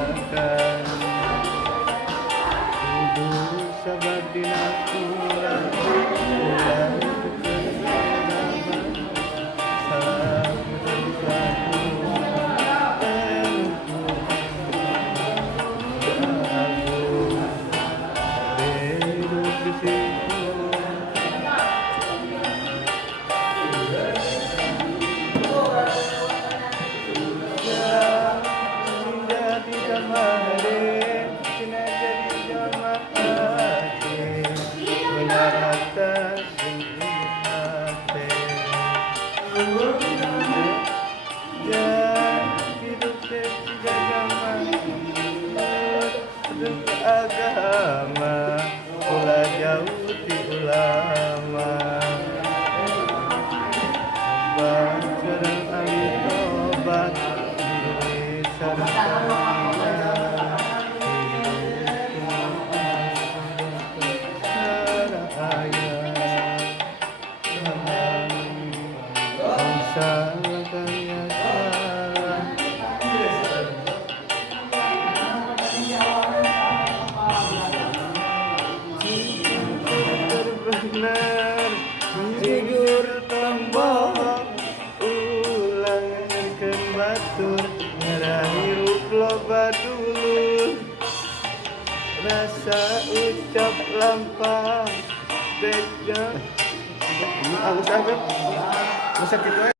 akan hidup seperti aku mulai salah satu hidup di situ jadi kemarin kena jadi zaman hati menarata hati dan hidup tidak zaman hidup agama pula jauh di ulama Barang ahli tobat diri benar tidur tombol ulangkan batur ngerahirup loba dulu rasa ucap lampah beda aku sampai masa gitu